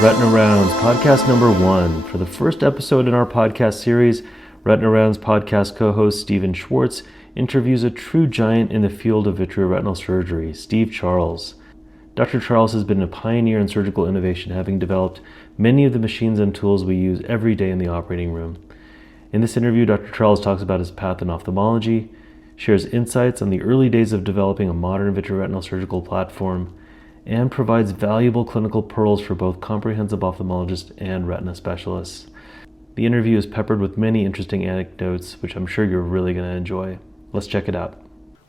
Retina Rounds, podcast number 1. For the first episode in our podcast series, Retina Rounds podcast co-host Stephen Schwartz interviews a true giant in the field of vitreoretinal surgery, Steve Charles. Dr. Charles has been a pioneer in surgical innovation, having developed many of the machines and tools we use every day in the operating room. In this interview, Dr. Charles talks about his path in ophthalmology, shares insights on the early days of developing a modern vitreoretinal surgical platform, and provides valuable clinical pearls for both comprehensive ophthalmologists and retina specialists. The interview is peppered with many interesting anecdotes, which I'm sure you're really going to enjoy. Let's check it out.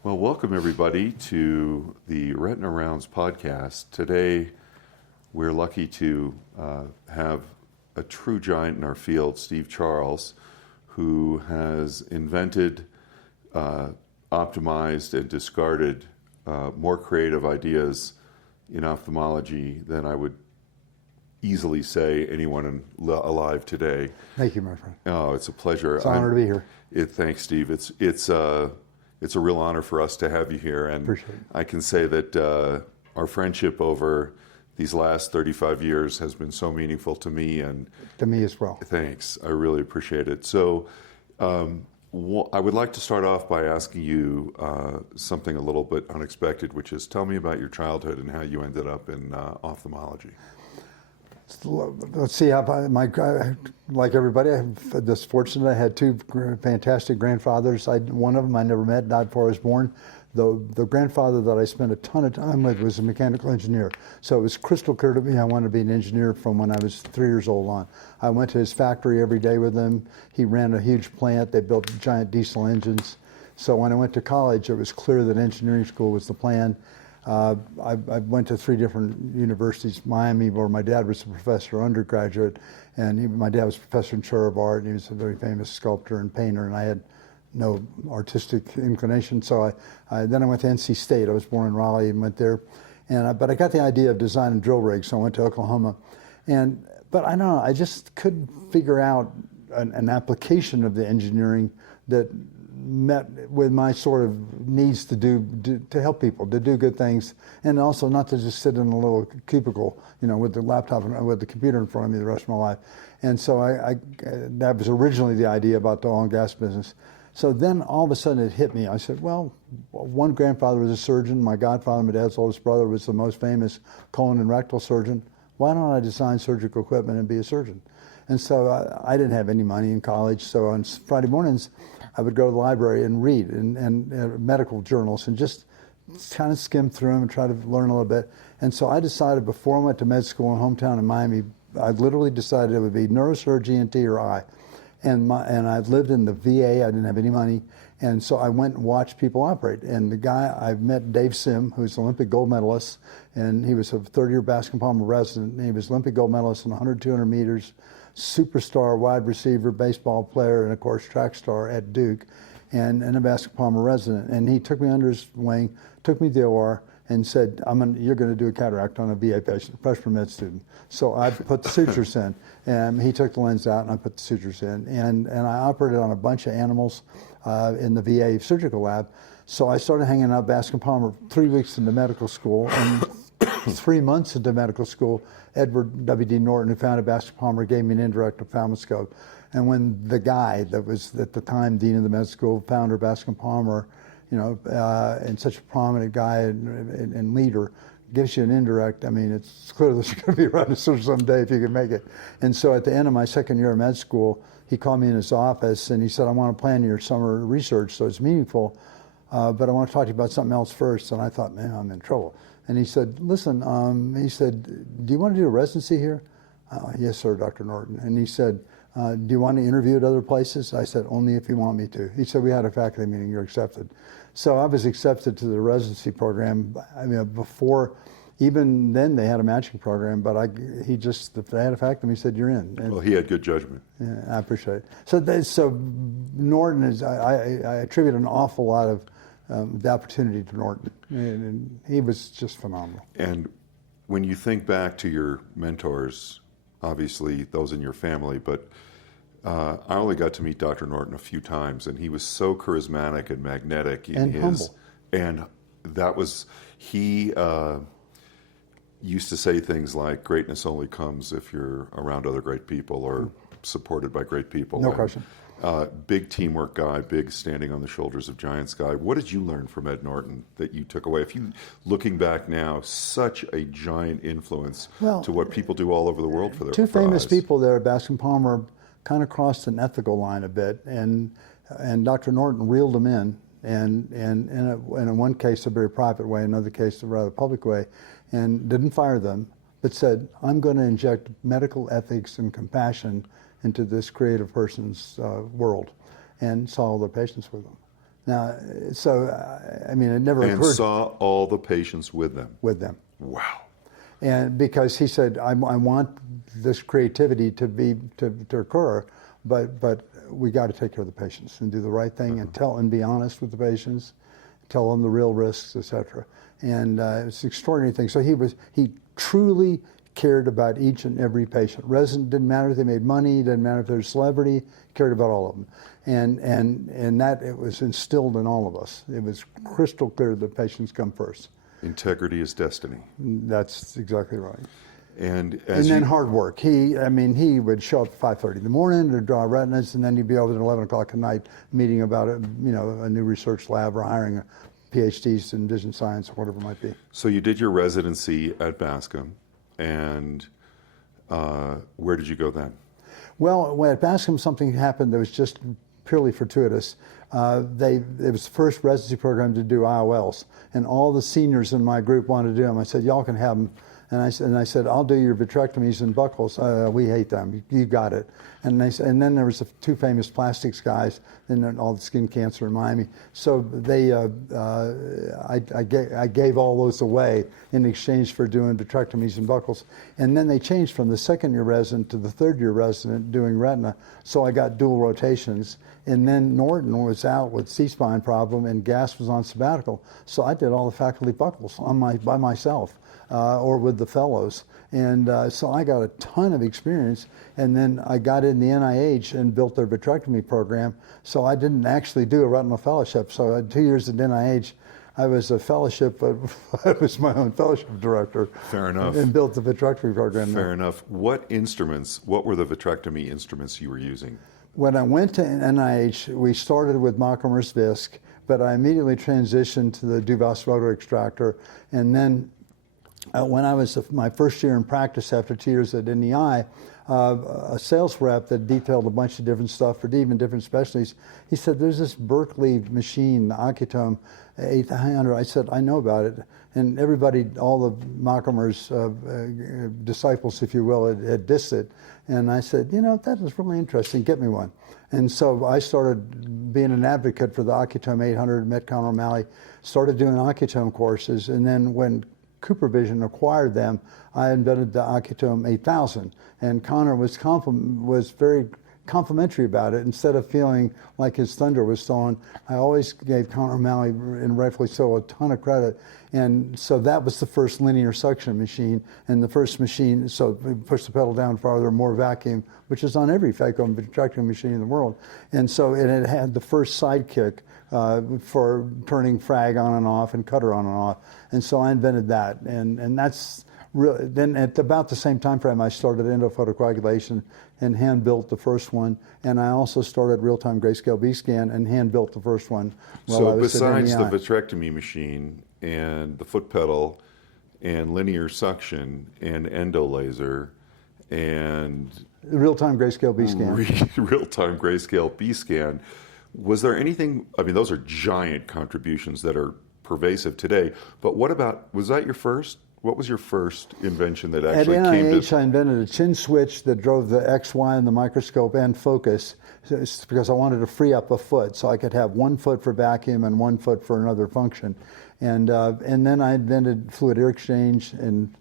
Well, welcome everybody to the Retina Rounds podcast. Today, we're lucky to have a true giant in our field, Steve Charles, who has invented, optimized, and discarded more creative ideas in ophthalmology than I would easily say anyone alive today. Thank you, my friend. Oh, it's a pleasure. It's an honor to be here. Thanks, Steve. It's a real honor for us to have you here, and appreciate it. I can say that our friendship over these last 35 years has been so meaningful to me, and to me as well. Thanks. I really appreciate it. So, I would like to start off by asking you something a little bit unexpected, which is tell me about your childhood and how you ended up in ophthalmology. Let's see. Like everybody, I have this fortune. I had two fantastic grandfathers. One of them I never met, died before I was born. The grandfather that I spent a ton of time with was a mechanical engineer. So it was crystal clear to me I wanted to be an engineer from when I was 3 years old on. I went to his factory every day with him. He ran a huge plant. They built giant diesel engines. So when I went to college, it was clear that engineering school was the plan. I went to 3 different universities, Miami, where my dad was a professor undergraduate, and my dad was a professor in chair of art, and he was a very famous sculptor and painter, and I had no artistic inclination. So then I went to NC State. I was born in Raleigh and went there, but I got the idea of designing drill rigs, so I went to Oklahoma, but I don't know, I just couldn't figure out an application of the engineering that met with my sort of needs to help people, to do good things, and also not to just sit in a little cubicle, with the laptop and with the computer in front of me the rest of my life. And so that was originally the idea about the oil and gas business. So then all of a sudden it hit me. I said, well, one grandfather was a surgeon. My godfather, my dad's oldest brother, was the most famous colon and rectal surgeon. Why don't I design surgical equipment and be a surgeon? And so I didn't have any money in college. So on Friday mornings, I would go to the library and read and medical journals and just kind of skim through them and try to learn a little bit. And so I decided before I went to med school in hometown in Miami, I literally decided it would be neurosurgery, ENT, or eye. And I lived in the VA. I didn't have any money, and so I went and watched people operate. And the guy I met, Dave Sim, who's an Olympic gold medalist, and he was a third-year Bascom Palmer resident. And he was Olympic gold medalist in 100, 200 meters, superstar wide receiver, baseball player, and of course track star at Duke, and a Bascom Palmer resident. And he took me under his wing, took me to the OR, and said, you're going to do a cataract on a VA patient, a freshman med student. So I put the sutures in, and he took the lens out, and I put the sutures in. And I operated on a bunch of animals in the VA surgical lab. So I started hanging out Bascom Palmer 3 weeks into medical school, and 3 months into medical school, Edward W.D. Norton, who founded Bascom Palmer, gave me an indirect ophthalmoscope. And when the guy that was at the time dean of the med school, founder of Bascom Palmer, and such a prominent guy and leader, gives you an indirect, it's clear that you're going to be a retina surgeon someday if you can make it. And so at the end of my second year of med school, he called me in his office and he said, I want to plan your summer research so it's meaningful, but I want to talk to you about something else first. And I thought, man, I'm in trouble. And he said, listen, he said, do you want to do a residency here? Yes, sir, Dr. Norton. And he said, do you want to interview at other places? I said, only if you want me to. He said, we had a faculty meeting, you're accepted. So I was accepted to the residency program. Before, even then they had a matching program, but if they had a faculty meeting, he said, you're in. And, well, he had good judgment. Yeah, I appreciate it. So Norton is, I attribute an awful lot of the opportunity to Norton, and he was just phenomenal. And when you think back to your mentors, obviously those in your family, but I only got to meet Dr. Norton a few times, and he was so charismatic and magnetic in and his, humble. And that was he. used to say things like, greatness only comes if you're around other great people or supported by great people. No question. Big teamwork guy, big standing on the shoulders of giants guy. What did you learn from Ed Norton that you took away? If you, looking back now, such a giant influence to what people do all over the world for their two famous eyes. people there, Bascom Palmer, kind of crossed an ethical line a bit, and Dr. Norton reeled them in, and in one case a very private way, another case a rather public way, and didn't fire them, but said, I'm going to inject medical ethics and compassion into this creative person's world, and saw all their patients with them. Now, so, I mean, it never occurred. And saw all the patients with them. With them. Wow. And because he said, I want this creativity to occur, but we got to take care of the patients and do the right thing and be honest with the patients, tell them the real risks, etc. And it's an extraordinary thing. So he truly cared about each and every patient. Resident, didn't matter if they made money, didn't matter if they're a celebrity, cared about all of them. And that it was instilled in all of us. It was crystal clear that patients come first. Integrity is destiny. That's exactly right. And then hard work. He would show up at 5:30 in the morning to draw retinas, and then he'd be over at 11 o'clock at night meeting about a new research lab or hiring PhDs in vision science or whatever it might be. So you did your residency at Bascom, and where did you go then? Well, when at Bascom something happened that was just purely fortuitous. It was the first residency program to do IOLs, and all the seniors in my group wanted to do them. I said, y'all can have them. And I said, I'll do your vitrectomies and buckles. We hate them. You got it. And then there was the two famous plastics guys, and then all the skin cancer in Miami. So I gave all those away in exchange for doing vitrectomies and buckles. And then they changed from the second-year resident to the third-year resident doing retina. So I got dual rotations. And then Norton was out with C-spine problem, and Gass was on sabbatical. So I did all the faculty buckles by myself. Or with the fellows. And so I got a ton of experience, and then I got in the NIH and built their vitrectomy program. So I didn't actually do a retinal fellowship. So I had 2 years at NIH. I was a fellowship, but I was my own fellowship director. Fair enough. And built the vitrectomy program. Fair enough. What were the vitrectomy instruments you were using? When I went to NIH, we started with Machermer's Visc, but I immediately transitioned to the Duvas rotor extractor, and then when I was my first year in practice after 2 years at NEI, a sales rep that detailed a bunch of different stuff for even different specialties, he said, there's this Berkeley machine, the Accutome 800. I said, I know about it. And everybody, all the Machermer's disciples, if you will, had dissed it. And I said, that was really interesting. Get me one. And so I started being an advocate for the Accutome 800, Metcon O'Malley, started doing Accutome courses. And then when CooperVision acquired them, I invented the Accutome 8000, and Connor was very complimentary about it. Instead of feeling like his thunder was stolen, I always gave Connor O'Malley, and rightfully so, a ton of credit. And so that was the first linear suction machine, and the first machine, so we pushed the pedal down farther, more vacuum, which is on every phaco and vitrectomy machine in the world. And so it had the first sidekick for turning frag on and off and cutter on and off. And so I invented that. And that's really, then at about the same time frame, I started endophotocoagulation and hand-built the first one. And I also started real-time grayscale B-scan and hand-built the first one. So besides the vitrectomy machine and the foot pedal and linear suction and endolaser and real-time grayscale B-scan. Real-time grayscale B-scan. Was there anything, those are giant contributions that are pervasive today, but what was that your first? What was your first invention that actually came to? At NIH, I invented a chin switch that drove the X, Y in the microscope and focus, because I wanted to free up a foot so I could have 1 foot for vacuum and 1 foot for another function. And then I invented fluid air exchange and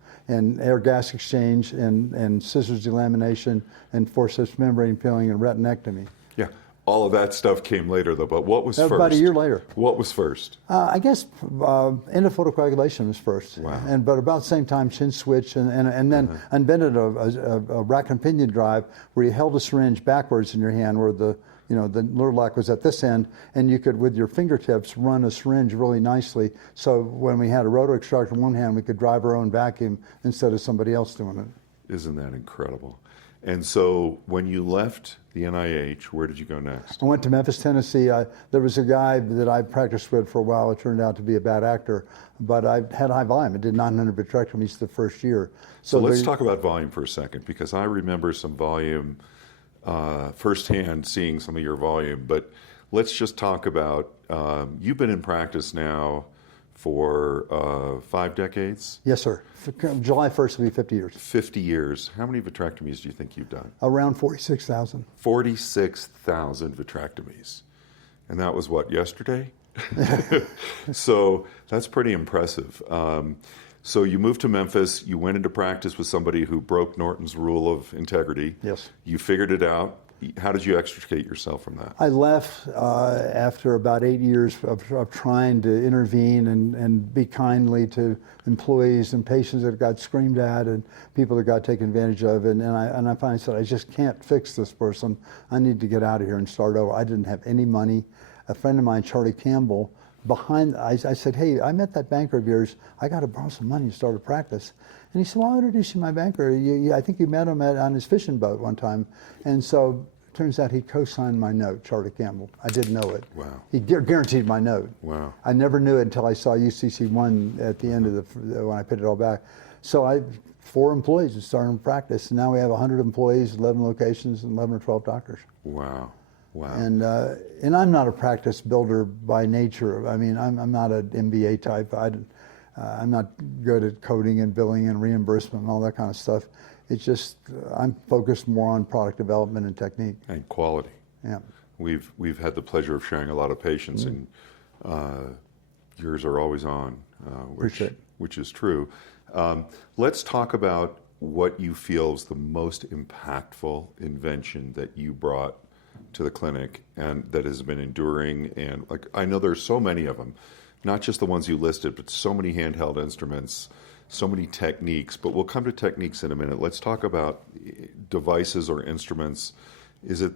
air gas exchange and scissors delamination and forceps membrane peeling and retinectomy. Yeah. All of that stuff came later, though. But what was first? About a year later. What was first? I guess endophotocoagulation was first. Wow. But about the same time, chin switch, and then invented a rack and pinion drive where you held a syringe backwards in your hand, where the the Lurlock was at this end, and you could, with your fingertips, run a syringe really nicely. So when we had a roto extractor in one hand, we could drive our own vacuum instead of somebody else doing it. Isn't that incredible? And so when you left the NIH, where did you go next? I went to Memphis, Tennessee. There was a guy that I practiced with for a while. It turned out to be a bad actor, but I had high volume. I did 900 vitrectomies the first year. So let's talk about volume for a second, because I remember some volume firsthand, seeing some of your volume. But let's just talk about, you've been in practice now for 5 decades? Yes, sir. July 1st will be 50 years. 50 years. How many vitrectomies do you think you've done? Around 46,000. 46,000 vitrectomies. And that was what, yesterday? So that's pretty impressive. So you moved to Memphis, you went into practice with somebody who broke Norton's rule of integrity. Yes. You figured it out. How did you extricate yourself from that? I left after about 8 years of trying to intervene and be kindly to employees and patients that got screamed at and people that got taken advantage of. And I finally said, I just can't fix this person. I need to get out of here and start over. I didn't have any money. A friend of mine, Charlie Campbell, I said, hey, I met that banker of yours. I got to borrow some money to start a practice. And he said, well, I'll introduce you to my banker. I think you met him on his fishing boat one time. And so it turns out he co-signed my note, Charlie Campbell. I didn't know it. Wow. He guaranteed my note. Wow. I never knew it until I saw UCC1 at the end of when I paid it all back. So 4 employees and started in practice. And now we have 100 employees, 11 locations, and 11 or 12 doctors. Wow. Wow. And I'm not a practice builder by nature. I mean, I'm not an MBA type. I'm not good at coding and billing and reimbursement and all that kind of stuff. It's just I'm focused more on product development and technique. And quality. Yeah. We've had the pleasure of sharing a lot of patients, and yours are always on, which is true. Let's talk about what you feel is the most impactful invention that you brought to the clinic and that has been enduring. And like, I know there's so many of them, not just the ones you listed, but so many handheld instruments, so many techniques. But we'll come to techniques in a minute. Let's talk about devices or instruments. Is it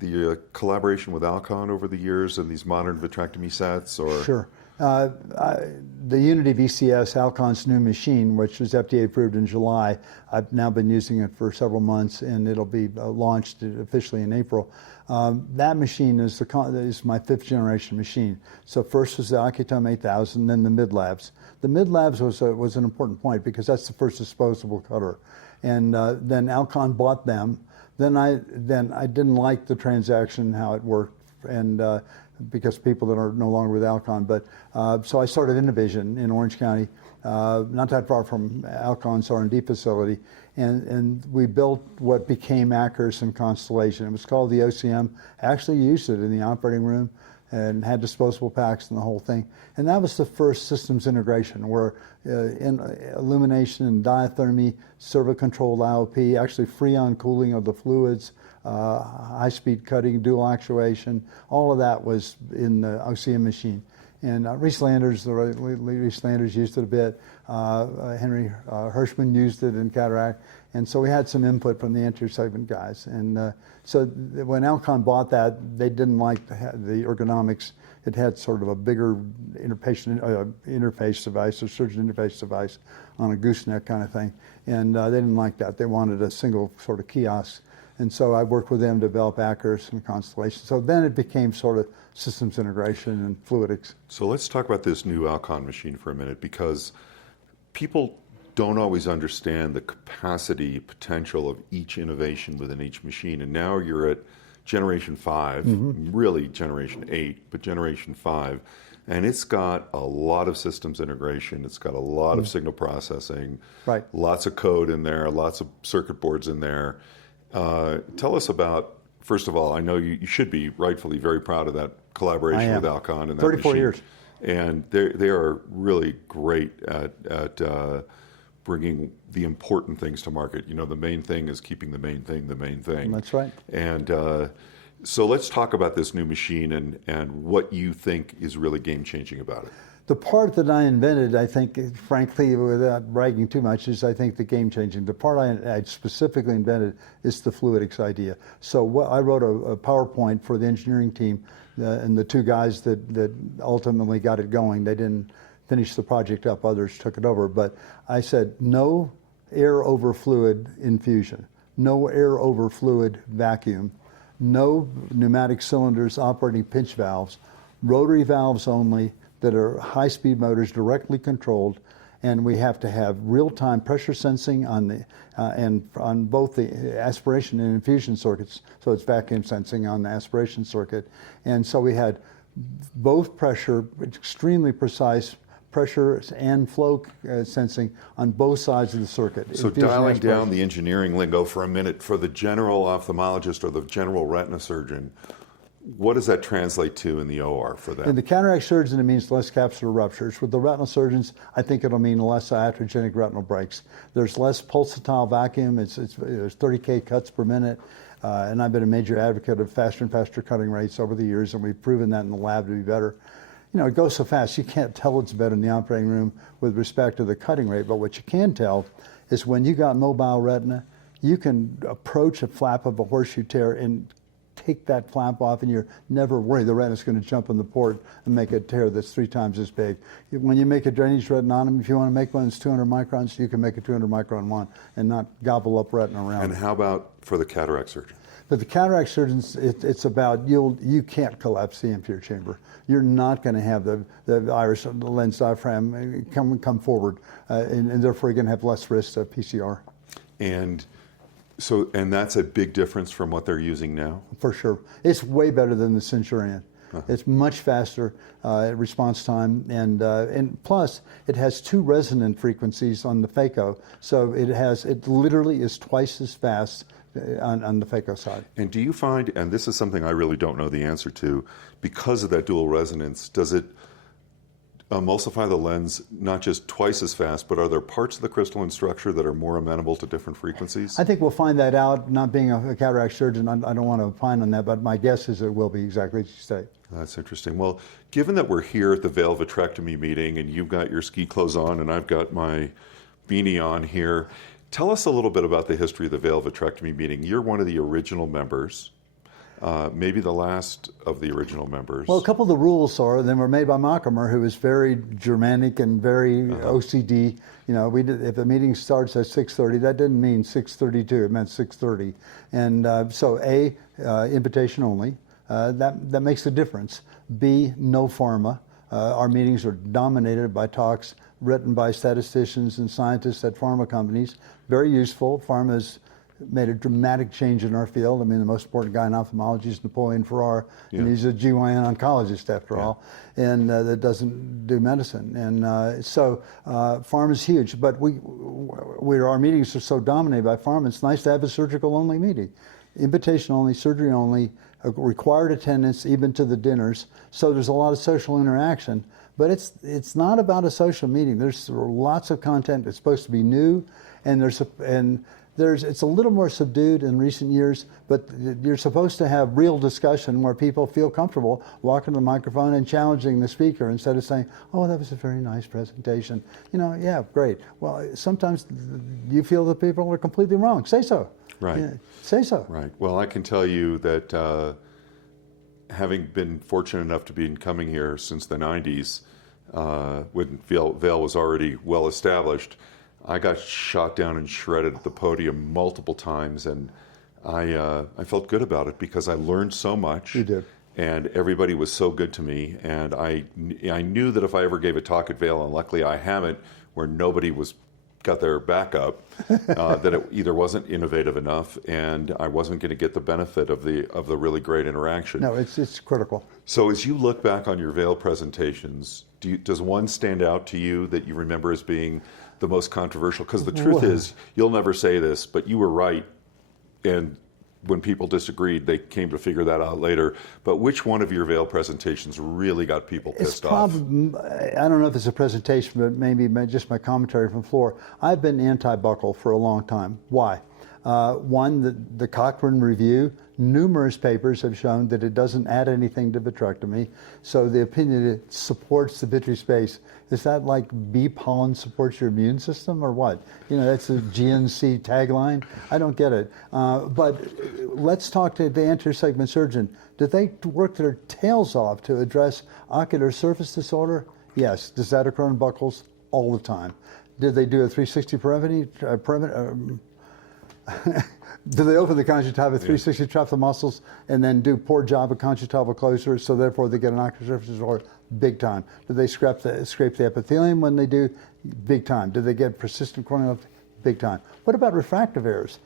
the collaboration with Alcon over the years and these modern vitrectomy sets? Or Sure. The Unity VCS, Alcon's new machine, which was FDA approved in July, I've now been using it for several months, and it'll be launched officially in April. That machine is my 5th generation machine. So first was the Accutome 8000, then the mid-labs. The mid-labs was an important point because that's the first disposable cutter. And then Alcon bought them. Then I didn't like the transaction, how it worked, and because people that are no longer with Alcon. But so I started Innovision in Orange County, not that far from Alcon's R&D facility, and we built what became Acurs and Constellation. It was called the OCM. I actually used it in the operating room and had disposable packs and the whole thing. And that was the first systems integration where in illumination and diathermy, servo-controlled IOP, actually freon cooling of the fluids, high-speed cutting, dual actuation, all of that was in the OCM machine. And Reese Landers used it a bit. Henry Hirschman used it in cataract. And so we had some input from the anterior segment guys. And so when Alcon bought that, they didn't like the ergonomics. It had sort of a bigger interface device, or surgeon interface device on a gooseneck kind of thing. And they didn't like that. They wanted a single sort of kiosk. And so I worked with them to develop Acurs and Constellation. So then it became sort of systems integration and fluidics. So let's talk about this new Alcon machine for a minute, because people don't always understand the capacity, potential of each innovation within each machine. And now you're at generation 5, really generation 8, but generation 5. And it's got a lot of systems integration. It's got a lot of signal processing, Right. Lots of code in there, lots of circuit boards in there. Tell us about, first of all, I know you should be rightfully very proud of that collaboration with Alcon and that 34 machine. years. And they are really great at bringing the important things to market. You know, the main thing is keeping the main thing the main thing. That's right. And so let's talk about this new machine and what you think is really game-changing about it. The part that I invented, I think, frankly, without bragging too much, is I think the game-changing. The part I specifically invented is the fluidics idea. So I wrote a PowerPoint for the engineering team, and the two guys that ultimately got it going, they didn't finish the project up, others took it over. But I said, no air over fluid infusion, no air over fluid vacuum, no pneumatic cylinders operating pinch valves, rotary valves only, that are high-speed motors directly controlled, and we have to have real-time pressure sensing on the and on both the aspiration and infusion circuits. So it's vacuum sensing on the aspiration circuit, and so we had both pressure, extremely precise pressure and flow sensing on both sides of the circuit. So dialing down the engineering lingo for a minute, for the general ophthalmologist or the general retina surgeon, what does that translate to in the OR for them? In the cataract surgeon, it means less capsular ruptures. With the retinal surgeons, I think it'll mean less iatrogenic retinal breaks. There's less pulsatile vacuum. There's 30K cuts per minute. And I've been a major advocate of faster and faster cutting rates over the years, and we've proven that in the lab to be better. You know, it goes so fast, you can't tell it's better in the operating room with respect to the cutting rate, but what you can tell is when you got mobile retina, you can approach a flap of a horseshoe tear and take that flap off, and you're never worried the retina's going to jump in the port and make a tear that's 3 times as big. When you make a drainage retinotomy, if you want to make one that's 200 microns, you can make a 200 micron one and not gobble up retina around. And how about for the cataract surgeon? But the cataract surgeons, it's about you can't collapse the anterior chamber. You're not going to have the iris, the lens diaphragm come forward, and therefore you're going to have less risk of PCR. And that's a big difference from what they're using now? For sure. It's way better than the Centurion. It's much faster response time, and plus it has 2 resonant frequencies on the phaco, so it literally is twice as fast on the phaco side. And do you find, and this is something I really don't know the answer to, because of that dual resonance, does it emulsify the lens not just twice as fast, but are there parts of the crystalline structure that are more amenable to different frequencies? I think we'll find that out. Not being a cataract surgeon, I don't want to opine on that, but my guess is it will be exactly as you say. That's interesting. Well, given that we're here at the veil vitrectomy meeting and you've got your ski clothes on and I've got my beanie on here, tell us a little bit about the history of the veil vitrectomy meeting. You're one of the original members. Maybe the last of the original members. Well, a couple of the rules they were made by Mockemer, who was very Germanic and very OCD. You know, if the meeting starts at 6:30, that didn't mean 6:32; it meant 6:30. And so, invitation only. That makes a difference. B, no pharma. Our meetings are dominated by talks written by statisticians and scientists at pharma companies. Very useful. Pharma's made a dramatic change in our field. I mean, the most important guy in ophthalmology is Napoleon Farrar, and he's a GYN oncologist after all, and that doesn't do medicine. And so pharma's huge, but our meetings are so dominated by pharma, it's nice to have a surgical-only meeting. Invitation only, surgery only, required attendance even to the dinners, so there's a lot of social interaction. But it's not about a social meeting. There's lots of content that's supposed to be new, and it's a little more subdued in recent years, but you're supposed to have real discussion where people feel comfortable walking to the microphone and challenging the speaker instead of saying, oh, that was a very nice presentation. You know, yeah, great. Well, sometimes you feel that people are completely wrong. Say so. Right. Yeah, say so. Right. Well, I can tell you that having been fortunate enough to be coming here since the 90s, when Vail was already well established, I got shot down and shredded at the podium multiple times, and I felt good about it because I learned so much. You did. And everybody was so good to me, and I knew that if I ever gave a talk at Vail, and luckily I haven't, where nobody got their back up, that it either wasn't innovative enough, and I wasn't going to get the benefit of the really great interaction. No, it's critical. So as you look back on your Vail presentations, does one stand out to you that you remember as being the most controversial? Because the truth is, you'll never say this, but you were right, and when people disagreed, they came to figure that out later. But which one of your Vail presentations really got people pissed off? I don't know if it's a presentation, but maybe just my commentary from the floor. I've been anti-buckle for a long time. Why? One, the Cochrane Review, numerous papers have shown that it doesn't add anything to vitrectomy. So the opinion it supports the vitreous space. Is that like bee pollen supports your immune system or what? You know, that's a GNC tagline. I don't get it. But let's talk to the anterior segment surgeon. Did they work their tails off to address ocular surface disorder? Yes. Does that occur in buckles? All the time. Did they do a 360 perimeter? Do they open the conjunctiva 360, trap the muscles, and then do poor job of conjunctival closure, so therefore they get an ocular surface disorder? Big time. Do they scrape the epithelium when they do? Big time. Do they get persistent corneal? Big time. What about refractive errors?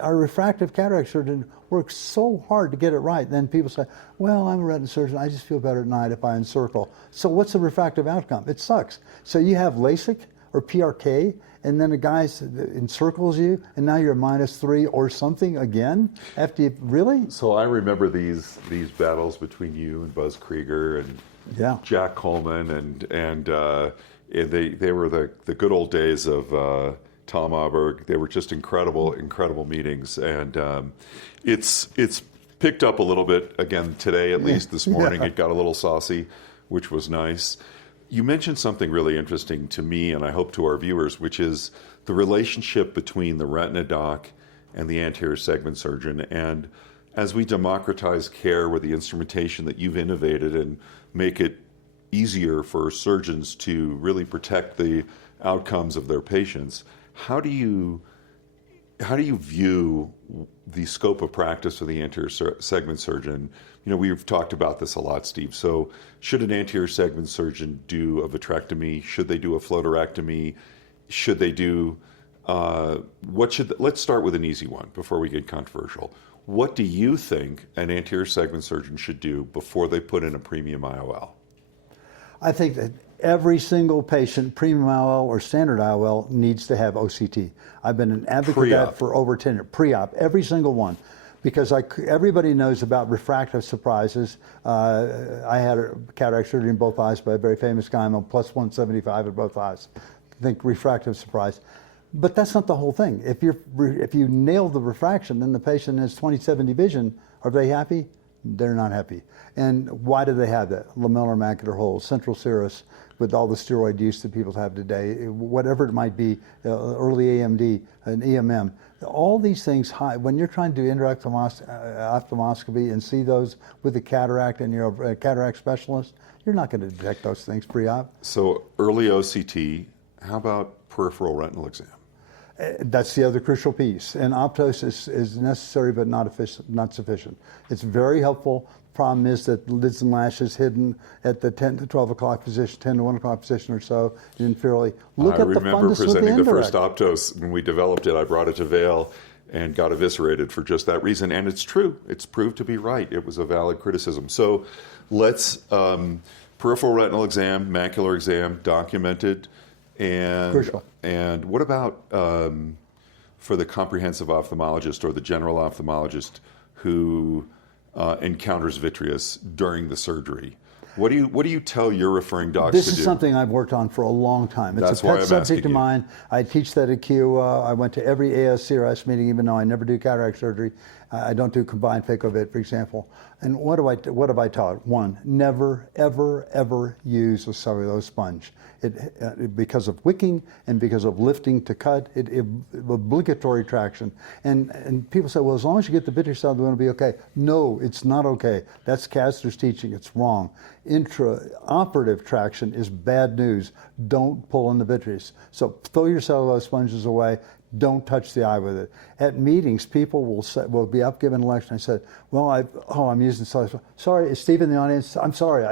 Our refractive cataract surgeon works so hard to get it right. Then people say, well, I'm a retina surgeon. I just feel better at night if I encircle. So what's the refractive outcome? It sucks. So you have LASIK or PRK, and then a guy encircles you, and now you're -3 or something again? After you, really? So I remember these battles between you and Buzz Krieger and Jack Coleman, and they were the good old days of Tom Auberg. They were just incredible meetings, and it's picked up a little bit again today, at least this morning. It got a little saucy, which was nice. You mentioned something really interesting to me, and I hope to our viewers, which is the relationship between the retina doc and the anterior segment surgeon. And as we democratize care with the instrumentation that you've innovated and make it easier for surgeons to really protect the outcomes of their patients, how do you view the scope of practice of the anterior segment surgeon? You know, we've talked about this a lot, Steve. So should an anterior segment surgeon do a vitrectomy? Should they do a floaterectomy? Should they do, let's start with an easy one before we get controversial. What do you think an anterior segment surgeon should do before they put in a premium IOL? I think that every single patient, premium IOL or standard IOL, needs to have OCT. I've been an advocate of that for over 10 years. Pre-op, every single one. Because everybody knows about refractive surprises. I had a cataract surgery in both eyes by a very famous guy. I'm a +175 at both eyes. Think refractive surprise. But that's not the whole thing. If you nail the refraction, then the patient has 20/70 vision. Are they happy? They're not happy. And why do they have that? Lamellar macular hole, central serous, with all the steroid use that people have today, whatever it might be, early AMD, an EMM. All these things, when you're trying to do indirect ophthalmoscopy and see those with a cataract and you're a cataract specialist, you're not going to detect those things pre-op. So early OCT, how about peripheral retinal exam? That's the other crucial piece. And Optos is necessary but not sufficient. It's very helpful. Problem is that lids and lashes hidden at the 10 to 12 o'clock position, 10 to 1 o'clock position or so, inferiorly. Look at the fundus with the indirect. I remember presenting the first Optos when we developed it. I brought it to Vail and got eviscerated for just that reason. And it's true. It's proved to be right. It was a valid criticism. So let's, peripheral retinal exam, macular exam, documented. And, crucial. And what about for the comprehensive ophthalmologist or the general ophthalmologist who encounters vitreous during the surgery? What do you tell your referring docs to do? This is something I've worked on for a long time. It's a pet subject of mine. I teach that at Q. I went to every ASCRS meeting, even though I never do cataract surgery. I don't do combined phaco-vit, for example. And what have I taught? One, never, ever, ever use a cellulose sponge. Because of wicking and because of lifting to cut, obligatory traction. And people say, well, as long as you get the vitreous out, it'll be okay. No, it's not okay. That's Kastner's teaching. It's wrong. Intraoperative traction is bad news. Don't pull in the vitreous. So throw your cellulose sponges away. Don't touch the eye with it. At meetings, people will be up giving a lecture. I said, well, I'm using cellulose sponge. Sorry, is Steve in the audience? I'm sorry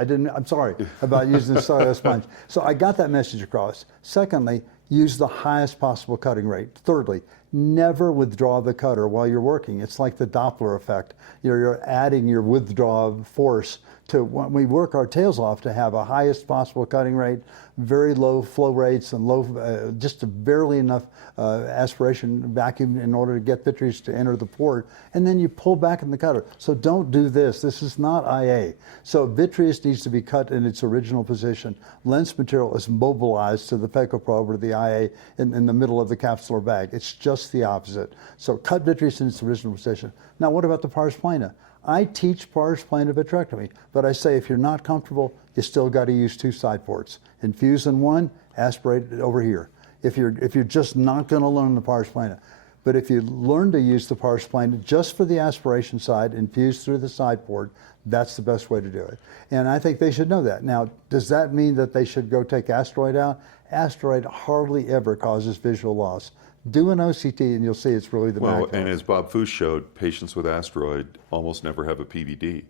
about using the cellulose sponge. So I got that message across. Secondly, use the highest possible cutting rate. Thirdly, never withdraw the cutter while you're working. It's like the Doppler effect. You're adding your withdraw force to when we work our tails off to have a highest possible cutting rate, very low flow rates and low, just barely enough aspiration vacuum in order to get vitreous to enter the port, and then you pull back in the cutter. So don't do this. This is not IA. So vitreous needs to be cut in its original position. Lens material is mobilized to the phacoprobe or the IA in the middle of the capsular bag. It's just just the opposite. So cut vitreous in its original position. Now, what about the pars plana? I teach pars plana vitrectomy, but I say if you're not comfortable, you still got to use 2 side ports. Infuse in one, aspirate it over here. If you're just not going to learn the pars plana. But if you learn to use the pars plana just for the aspiration side, infuse through the side port, that's the best way to do it. And I think they should know that. Now, does that mean that they should go take asteroid out? Asteroid hardly ever causes visual loss. Do an OCT and you'll see it's really the Well, macula. and as Bob Foose showed, patients with asteroid almost never have a PVD.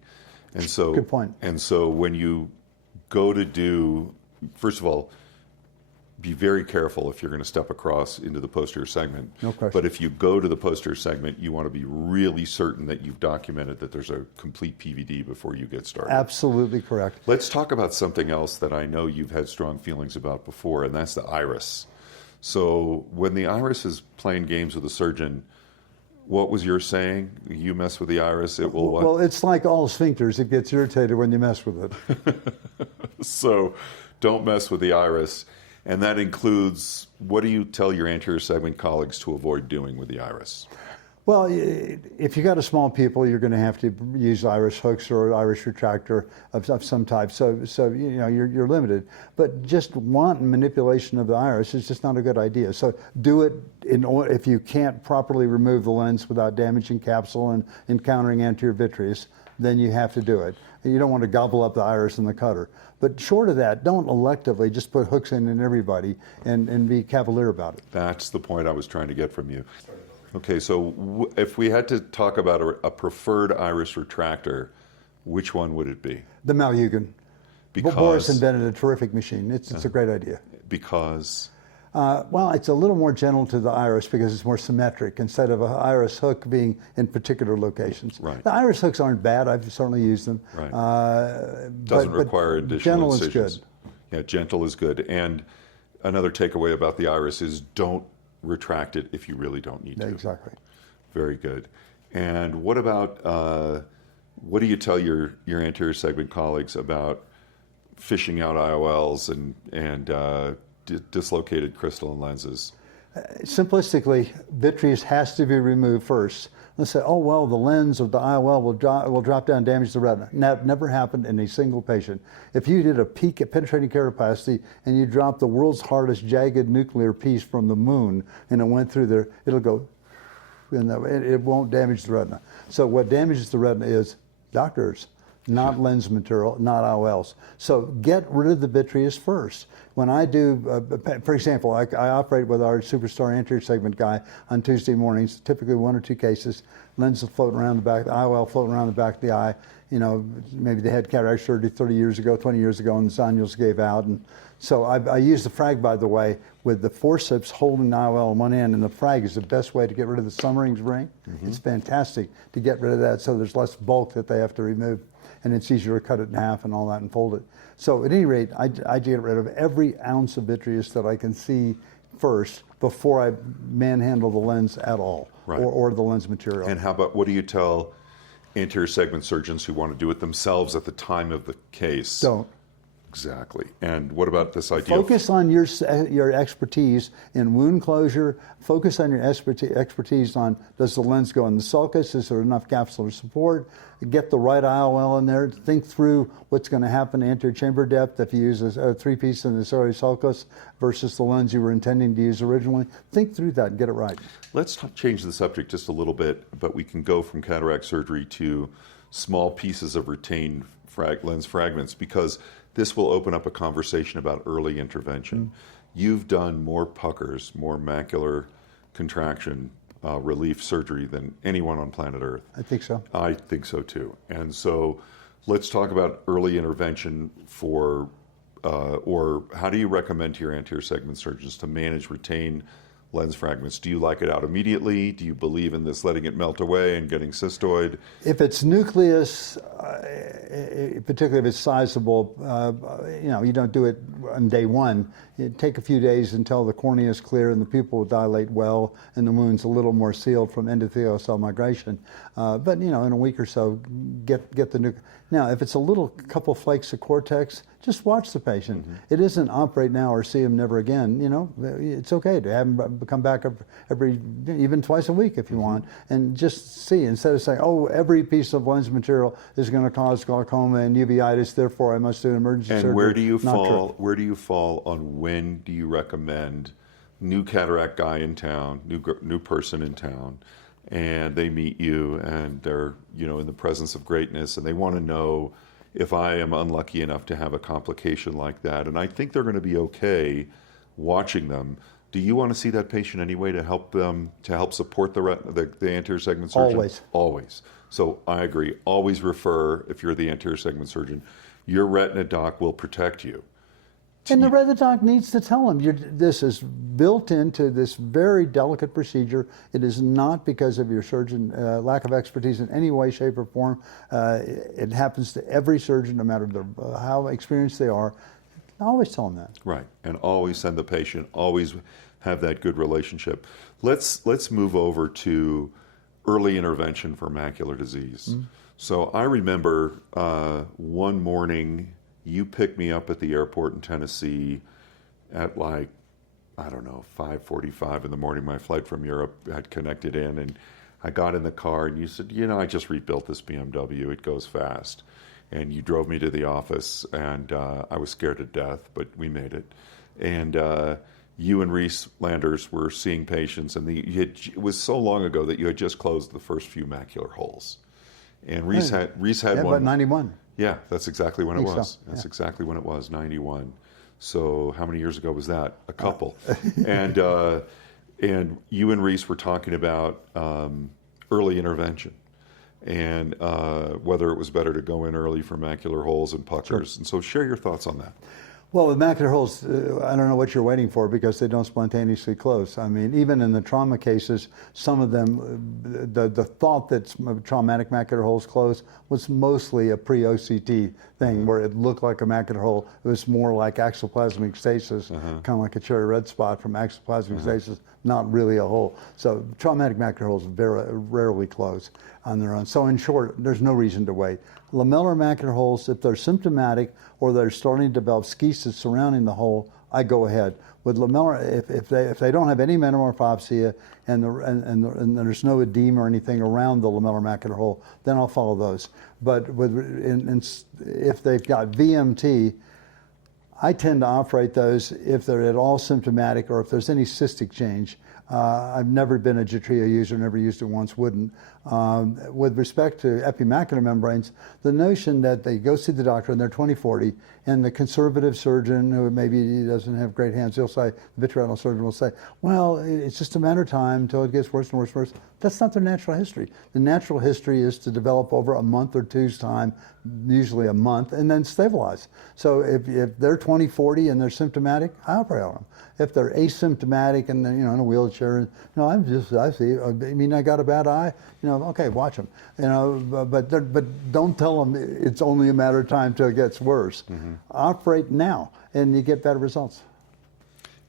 And so, Good point. And so when you go to do, first of all, be very careful if you're going to step across into the posterior segment. No question. But if you go to the posterior segment, you want to be really certain that you've documented that there's a complete PVD before you get started. Absolutely correct. Let's talk about something else that I know you've had strong feelings about before, and that's the iris. So when the iris is playing games with the surgeon, what was your saying? You mess with the iris, it will what? Well, it's like all sphincters. It gets irritated when you mess with it. So don't mess with the iris. And that includes, what do you tell your anterior segment colleagues to avoid doing with the iris? Well, if you got a small pupil, you're going to have to use iris hooks or iris retractor of some type. So you know you're limited. But just wanton manipulation of the iris is just not a good idea. So do it if you can't properly remove the lens without damaging capsule and encountering anterior vitreous, then you have to do it. You don't want to gobble up the iris in the cutter. But short of that, don't electively just put hooks in everybody and be cavalier about it. That's the point I was trying to get from you. Okay, so if we had to talk about a preferred iris retractor, which one would it be? The Malyugin. Because Boris invented a terrific machine. It's a great idea. Because well, it's a little more gentle to the iris because it's more symmetric instead of an iris hook being in particular locations. Right. The iris hooks aren't bad. I've certainly used them. Right. but Doesn't require additional gentle incisions. is good. Yeah, gentle is good. And another takeaway about the iris is don't retract it if you really don't need to. Exactly. Very good. And what about, what do you tell your anterior segment colleagues about fishing out IOLs and dislocated crystalline lenses? Simplistically, vitreous has to be removed first. Let's say, oh, well, the lens of the IOL will drop down and damage the retina. That never happened in a single patient. If you did a peak at penetrating keratoplasty and you dropped the world's hardest jagged nuclear piece from the moon and it went through there, it'll go, and it won't damage the retina. So what damages the retina is doctors, not lens material, not IOLs. So get rid of the vitreous first. When I do, for example, I operate with our superstar anterior segment guy on Tuesday mornings, typically 1 or 2 cases, lenses floating around the back, the IOL floating around the back of the eye. You know, maybe they had cataract surgery 30 years ago, 20 years ago, and the zonules gave out. And so I use the frag, by the way, with the forceps holding the IOL on one end, and the frag is the best way to get rid of the summerings ring. Mm-hmm. It's fantastic to get rid of that so there's less bulk that they have to remove. And it's easier to cut it in half and all that and fold it. So at any rate, I get rid of every ounce of vitreous that I can see first before I manhandle the lens at all, right. or the lens material. And how about, what do you tell anterior segment surgeons who want to do it themselves at the time of the case? Don't. Exactly. And what about this idea? Focus on your expertise in wound closure. Focus on your expertise on, does the lens go in the sulcus? Is there enough capsular support? Get the right IOL in there. Think through what's going to happen to anterior chamber depth if you use a 3-piece in the ciliary sulcus versus the lens you were intending to use originally. Think through that and get it right. Let's change the subject just a little bit, but we can go from cataract surgery to small pieces of retained lens fragments, because this will open up a conversation about early intervention. You've done more puckers, more macular contraction relief surgery than anyone on planet Earth. I think so. I think so too. And so let's talk about early intervention for, or how do you recommend to your anterior segment surgeons to manage retained lens fragments? Do you like it out immediately? Do you believe in this letting it melt away and getting cystoid? If it's nucleus, particularly if it's sizable, you don't do it on day one. It take a few days until the cornea is clear and the pupil will dilate well and the wound's a little more sealed from endothelial cell migration. But in a week or so, get the nucleus. Now, if it's a little couple flakes of cortex, just watch the patient. Mm-hmm. It isn't operate now or see him never again. It's okay to have him but come back every even twice a week if you want, and just see, instead of saying, oh, every piece of lens material is going to cause glaucoma and uveitis, therefore I must do emergency surgery. And where do you Not fall? true. Where do you fall on when do you recommend new cataract guy in town, new person in town, and they meet you and they're in the presence of greatness and they want to know if I am unlucky enough to have a complication like that, and I think they're going to be okay watching them. Do you want to see that patient anyway to help support the anterior segment surgeon? Always. Always. So I agree. Always refer if you're the anterior segment surgeon. Your retina doc will protect you. And the retina doc needs to tell them, this is built into this very delicate procedure. It is not because of your surgeon lack of expertise in any way, shape, or form. It happens to every surgeon, no matter how experienced they are. I always tell them that. Right, and always send the patient. Always have that good relationship. Let's move over to early intervention for macular disease. Mm-hmm. So I remember one morning. You picked me up at the airport in Tennessee at 5:45 in the morning. My flight from Europe had connected in, and I got in the car, and you said, I just rebuilt this BMW. It goes fast. And you drove me to the office, and I was scared to death, but we made it. And you and Reese Landers were seeing patients, and it was so long ago that you had just closed the first few macular holes. And Reese had one. About 91. Yeah, that's exactly when it was. So. That's exactly when it was, 91. So how many years ago was that? A couple. And you and Reese were talking about early intervention and whether it was better to go in early for macular holes and puckers. Sure. And so share your thoughts on that. Well, with macular holes, I don't know what you're waiting for because they don't spontaneously close. I mean, even in the trauma cases, some of them, the thought that traumatic macular holes close was mostly a pre-OCT thing where it looked like a macular hole. It was more like axoplasmic stasis, kind of like a cherry red spot from axoplasmic stasis, not really a hole. So traumatic macular holes very rarely close on their own. So in short, there's no reason to wait. Lamellar macular holes, if they're symptomatic or they're starting to develop schisis surrounding the hole, I go ahead. With lamellar, if they don't have any metamorphopsia and there's no edema or anything around the lamellar macular hole, then I'll follow those. But if they've got VMT, I tend to operate those if they're at all symptomatic or if there's any cystic change. I've never been a Jetrea user, never used it once, wouldn't. With respect to epimacular membranes, the notion that they go see the doctor and they're 20/40, and the conservative surgeon who maybe doesn't have great hands, he'll say, the vitreoretinal surgeon will say, well, it's just a matter of time until it gets worse and worse and worse. That's not their natural history. The natural history is to develop over a month or two's time, usually a month, and then stabilize. So if they're 20/40 and they're symptomatic, I operate on them. If they're asymptomatic and they're, in a wheelchair, I see. I mean, I got a bad eye. Okay, watch them. But don't tell them it's only a matter of time till it gets worse. Operate now, and you get better results.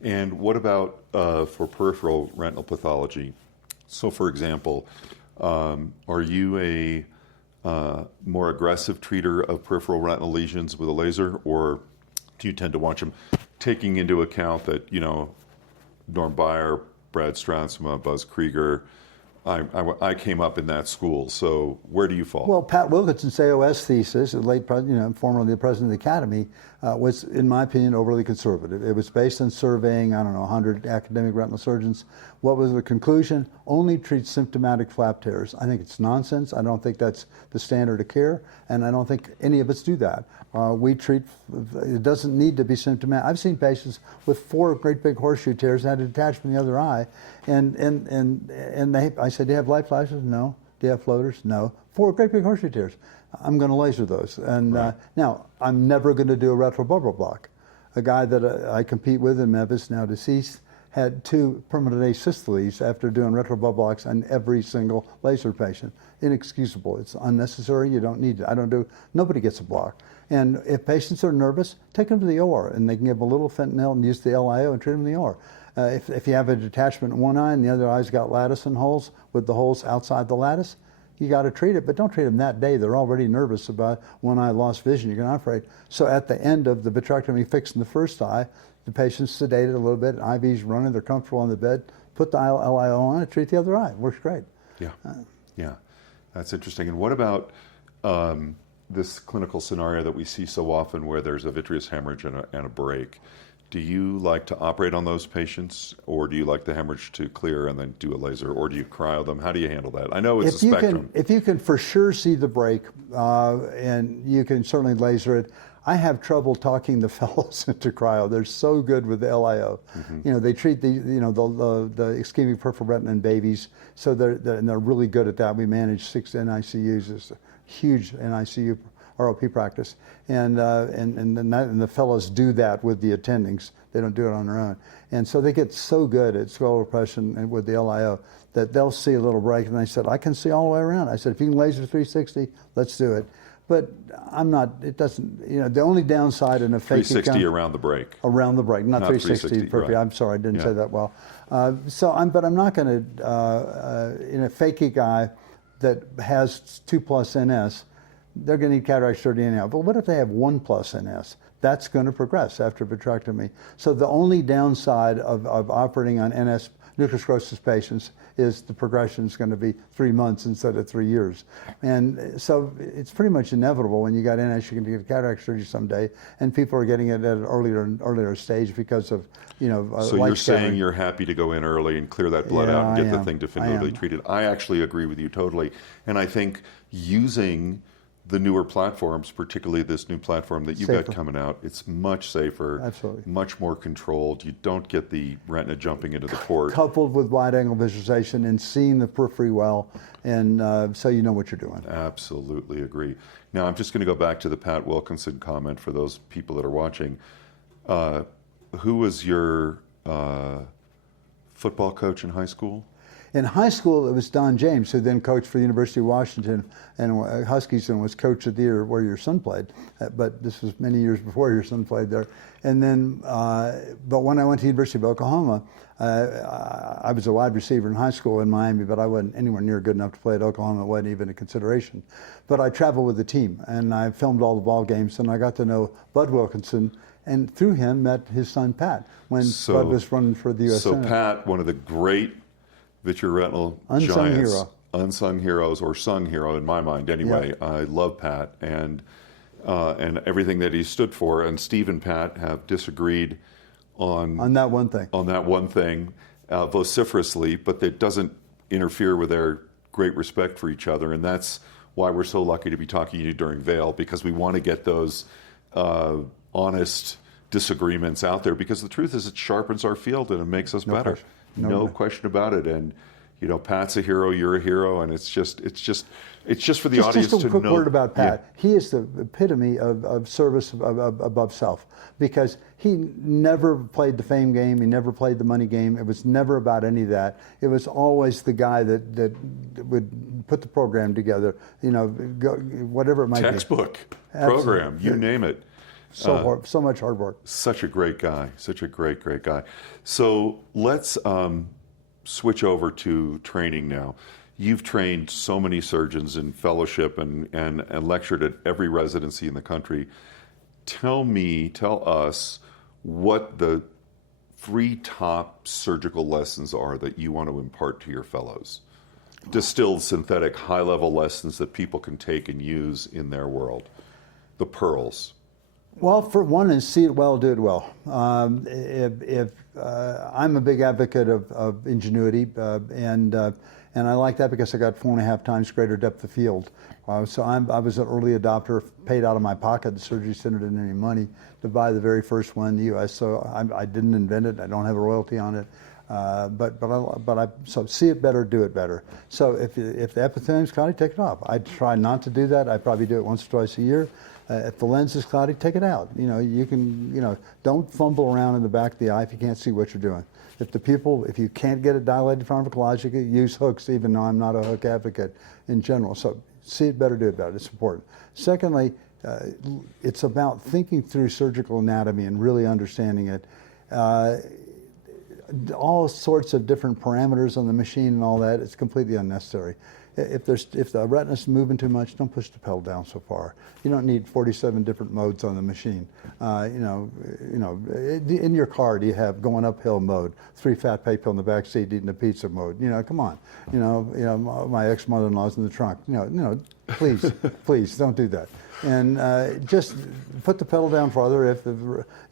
And what about for peripheral retinal pathology? So, for example, are you a more aggressive treater of peripheral retinal lesions with a laser, or do you tend to watch them, taking into account that, Norm Bayer, Brad Stransma, Buzz Krieger, I came up in that school, so where do you fall? Well, Pat Wilkinson's AOS thesis, the late formerly the president of the Academy, was, in my opinion, overly conservative. It was based on surveying, 100 academic retinal surgeons. What was the conclusion? Only treat symptomatic flap tears. I think it's nonsense. I don't think that's the standard of care, and I don't think any of us do that. We treat, it doesn't need to be symptomatic. I've seen patients with 4 great big horseshoe tears and had a detachment in the other eye, and I said, do you have light flashes? No. Do you have floaters? No. 4 great big horseshoe tears. I'm going to laser those. And now, I'm never going to do a retinal bubble block. A guy that I compete with in Memphis, now deceased, had 2 permanent asystoles after doing retinal bubble blocks on every single laser patient. Inexcusable. It's unnecessary. You don't need it. Nobody gets a block. And if patients are nervous, take them to the OR, and they can give a little fentanyl and use the LIO and treat them in the OR. If you have a detachment in one eye and the other eye's got lattice and holes, with the holes outside the lattice, you got to treat it, but don't treat them that day. They're already nervous about one eye lost vision. You can operate. So at the end of the vitrectomy fixing the first eye, the patient's sedated a little bit, IV's running, they're comfortable on the bed, put the LIO on it, treat the other eye. It works great. Yeah, yeah, that's interesting. And what about this clinical scenario that we see so often where there's a vitreous hemorrhage and a break? Do you like to operate on those patients, or do you like the hemorrhage to clear and then do a laser, or do you cryo them? How do you handle that? I know it's a spectrum. If you can for sure see the break, and you can certainly laser it. I have trouble talking the fellows into cryo. They're so good with the LIO. You know, they treat the ischemic peripheral retina in babies, so they're really good at that. We manage 6 NICUs. It's a huge NICU ROP practice, and the fellows do that with the attendings. They don't do it on their own, and so they get so good at scleral repression and with the LIO that they'll see a little break, and I said, I can see all the way around. I said, if you can laser 360, let's do it. But I'm not. It doesn't. You know, the only downside in a fake 360 around the break. Around the break, not 360. Perfect. Right. I'm sorry, I didn't say that well. But I'm not going to in a fakey guy that has 2+ NS. They're going to need cataract surgery anyhow. But what if they have 1+ NS? That's going to progress after vitrectomy. So the only downside of operating on NS nuclear sclerosis patients is the progression is going to be 3 months instead of 3 years. And so it's pretty much inevitable when you got NS, you're going to get cataract surgery someday, and people are getting it at an earlier stage because of, So you're saying you're happy to go in early and clear that blood out and get the thing definitively treated. I actually agree with you totally. And I think using the newer platforms, particularly this new platform that you've got coming out, it's much safer, absolutely, much more controlled. You don't get the retina jumping into the port. Coupled with wide-angle visualization and seeing the periphery well, and so you know what you're doing. Absolutely agree. Now, I'm just going to go back to the Pat Wilkinson comment for those people that are watching. Who was your football coach in high school? In high school, it was Don James, who then coached for the University of Washington and Huskies and was coach of the year where your son played. But this was many years before your son played there. And then, but when I went to the University of Oklahoma, I was a wide receiver in high school in Miami, but I wasn't anywhere near good enough to play at Oklahoma. It wasn't even a consideration. But I traveled with the team, and I filmed all the ball games, and I got to know Bud Wilkinson, and through him met his son Pat when Bud was running for the U.S. Senate. So Pat, one of the great vitreoretinal giants, unsung heroes, or sung hero in my mind anyway. Yeah. I love Pat and everything that he stood for. And Steve and Pat have disagreed on that one thing. On that one thing, vociferously, but that doesn't interfere with their great respect for each other. And that's why we're so lucky to be talking to you during Vail, because we want to get those honest disagreements out there. Because the truth is, it sharpens our field and it makes us better. Question. No question about it. And Pat's a hero, you're a hero, and it's just for the audience to know. Just a quick word about Pat. Yeah. He is the epitome of service above self, because he never played the fame game. He never played the money game. It was never about any of that. It was always the guy that would put the program together. Whatever it might be. Textbook program, you name it. So much hard work. Such a great guy. Such a great guy. So let's switch over to training now. You've trained so many surgeons in fellowship and lectured at every residency in the country. Tell us what the 3 top surgical lessons are that you want to impart to your fellows. Distilled, synthetic, high-level lessons that people can take and use in their world. The pearls. Well, for one is see it well, do it well. If I'm a big advocate of ingenuity, and I like that because I got 4.5 times greater depth of field. So I was an early adopter, paid out of my pocket. The surgery center didn't have any money to buy the very first one in the U.S. So I didn't invent it. I don't have a royalty on it. So see it better, do it better. So if the epithelium's cloudy, take it off. I try not to do that. I probably do it once or twice a year. If the lens is cloudy, take it out. Don't fumble around in the back of the eye if you can't see what you're doing. If you can't get it dilated pharmacologically, use hooks, even though I'm not a hook advocate in general. So see it better, do it better. It's important. Secondly, it's about thinking through surgical anatomy and really understanding it. All sorts of different parameters on the machine and all that, it's completely unnecessary. if the retina's moving too much, don't push the pedal down so far. You don't need 47 different modes on the machine. In your car, do you have going uphill mode, 3 fat people in the back seat eating a pizza mode? Come on. My ex-mother-in-law's in the trunk. Please, please don't do that. And just put the pedal down farther